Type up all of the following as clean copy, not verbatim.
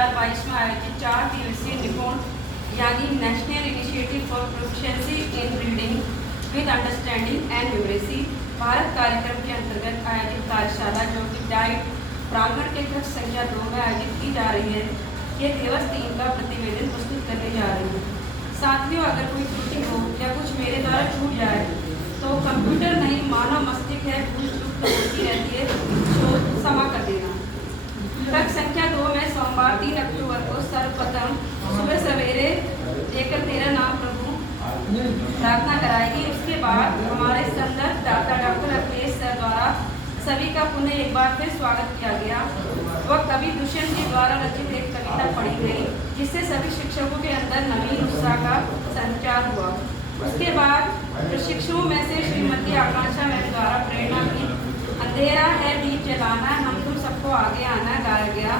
2022 में आयोजित 4 दिवसीय निपुण यानी national initiative for proficiency in reading with understanding and numeracy Bharat कार्यक्रम के अंतर्गत आयोजित कार्यशाला जो कि डाइट प्रांगण के कक्ष संख्या 2 में आयोजित की जा रही है। ये दिवस 3 का प्रतिवेदन प्रस्तुत करने जा रही है। साथियों, अगर कोई त्रुटि हो या कुछ मेरे द्वारा छूट जाए तो कंप्यूटर नहीं मानव मस्तिष्क है, भूल चूक तो होती रहती है, तो क्षमा कर देना। कक्ष संख्या 2 में सोमवार 3 अक्टूबर को सर्वप्रथम सुबह सवेरे लेकर तेरा नाम प्रभु प्रार्थना कराएगी। उसके बाद हमारे संदर्भ दाता डॉक्टर अखिलेश सर द्वारा सभी का पुनः एक बार फिर स्वागत किया गया। वह कवि दुष्यंत जी द्वारा रचित एक कविता पढ़ी गई जिससे सभी शिक्षकों के अंदर नवीन उत्साह का संचार हुआ। उसके बाद प्रशिक्षुओं में से श्रीमती आकांक्षा मैम द्वारा प्रेरणा गीत अंधेरा है दीप जलाना हम तुम सबको आगे आना गाया गया।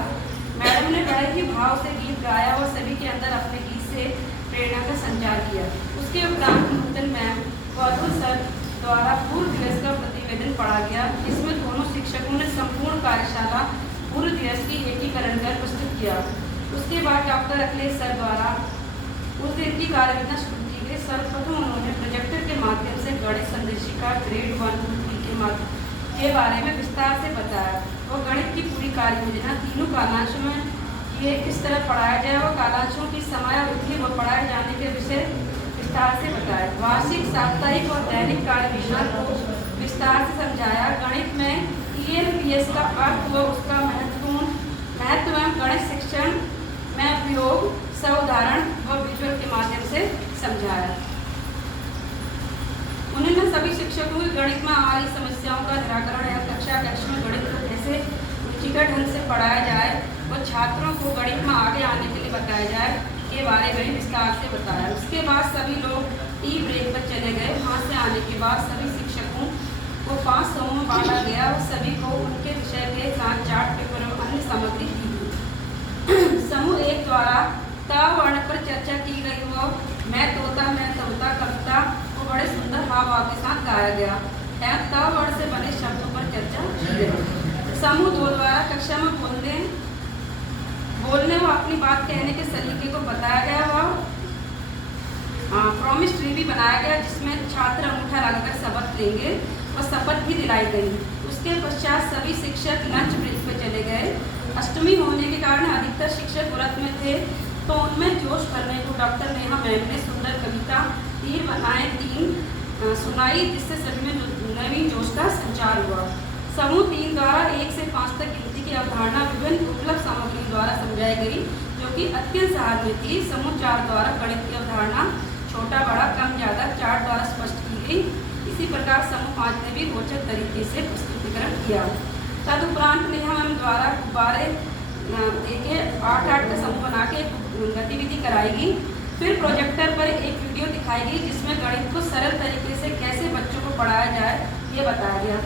मैडम ने बड़े ही भाव से गीत गाया और सभी के अंदर अपने गीत से प्रेरणा का संचार किया। उसके उपरांत नूतन मैम गौतम सर द्वारा पूर्व दिवस का प्रतिवेदन पढ़ा गया, जिसमें दोनों शिक्षकों ने संपूर्ण कार्यशाला पूर्व दिवस की एकीकरण कर प्रस्तुत किया। उसके बाद डॉक्टर अखिलेश सर द्वारा उस दिन की कार्ययोजना शुरू की गई। सर्वप्रथम उन्होंने प्रोजेक्टर के माध्यम से गणित संदेशिका ग्रेड 1 के बारे में विस्तार से बताया। और गणित की पूरी कार्ययोजना तीनों कालांशों में ये किस तरह पढ़ाया जाए और कालांशों की समयावधि व पढ़ाए जाने के विषय विस्तार से बताया। वार्षिक, साप्ताहिक और दैनिक कार्ययोजना को विस्तार से समझाया। गणित में ELPS का अर्थ व उसका महत्व एवं गणित शिक्षण में उपयोग उदाहरण व विजुअल के माध्यम से समझाया। उन्होंने सभी शिक्षकों को गणित में आ रही समस्याओं का निराकरण या कक्षा में गणित को कैसे रुचिकर ढंग से पढ़ाया जाए और छात्रों को गणित में आगे आने के लिए बताया जाए के बारे में विस्तार से बताया। उसके बाद सभी लोग टी ब्रेक पर चले गए। वहाँ से आने के बाद सभी शिक्षकों को 5 समूह में बांटा गया और सभी को उनके विषय के साथ चार्ट पेपर और अन्य सामग्री दी गई। समूह 1 द्वारा त वर्ण पर चर्चा की गई हो मैं तोता कविता को बड़े सुंदर हाव भाव के साथ गाया गया। त वर्ण से बने शब्दों पर चर्चा की गई। समूह 2 द्वारा कक्षा में बोलने व अपनी बात कहने के सलीके को बताया गया। प्रॉमिस ट्री भी बनाया गया जिसमें छात्र अंगूठा लगाकर शपथ लेंगे और शपथ भी दिलाई गई। उसके पश्चात सभी शिक्षक लंच ब्रेक पर चले गए। अष्टमी होने के कारण अधिकतर शिक्षक व्रत में थे, तो उनमें जोश भरने को डॉक्टर नेहा मैम ने सुंदर कविता तीर बनाए 3 सुनाई, जिससे सभी में नवीन जोश का संचार हुआ। समूह 3 द्वारा 1 से 5 तक गिनती की अवधारणा विभिन्न उपलब्ध सामग्री द्वारा समझाई गई जो कि अत्यंत सराहनीय थी। समूह 4 द्वारा गणित की अवधारणा छोटा बड़ा कम ज्यादा चार्ट द्वारा स्पष्ट की गई। इसी प्रकार समूह 5 ने भी रोचक तरीके से प्रस्तुतिकरण किया। तदुपरांत नेहा मैम द्वारा गुब्बारे देके 8-8 का समूह बना के गतिविधि कराएगी। फिर प्रोजेक्टर पर एक वीडियो दिखाएगी जिसमें गणित को सरल तरीके से कैसे बच्चों को पढ़ाया जाए ये बताया गया।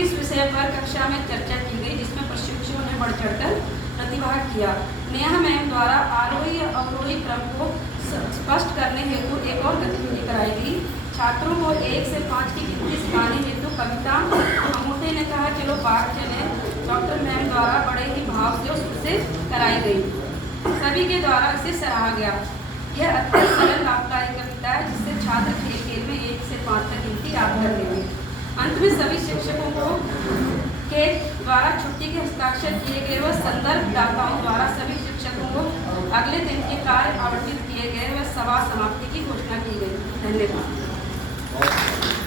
इस विषय पर कक्षा में चर्चा की गई जिसमें प्रशिक्षुओं ने बढ़ चढ़कर प्रतिभाग किया। नेहा मैम द्वारा आरोही और अवरोही क्रम को स्पष्ट करने हेतु एक और गतिविधि कराई गई। छात्रों को 1 से 5 की गिनती सिखाने हेतु कविता अंगूठे ने कहा चलो बाहर चले डॉक्टर मैम द्वारा बड़े ही भाव से उससे कराई गई। सभी के द्वारा इसे सराहा गया। यह अत्यंत सरल लाभकारी कविता है जिससे छात्र खेल खेल में 1 से 5 तक गिनती याद कर लेंगे। अंत में सभी शिक्षकों को के द्वारा छुट्टी के हस्ताक्षर किए गए व संदर्भ दाताओं द्वारा सभी शिक्षकों को अगले दिन के कार्य आवंटित किए गए व सभा समाप्ति की घोषणा की गई। धन्यवाद।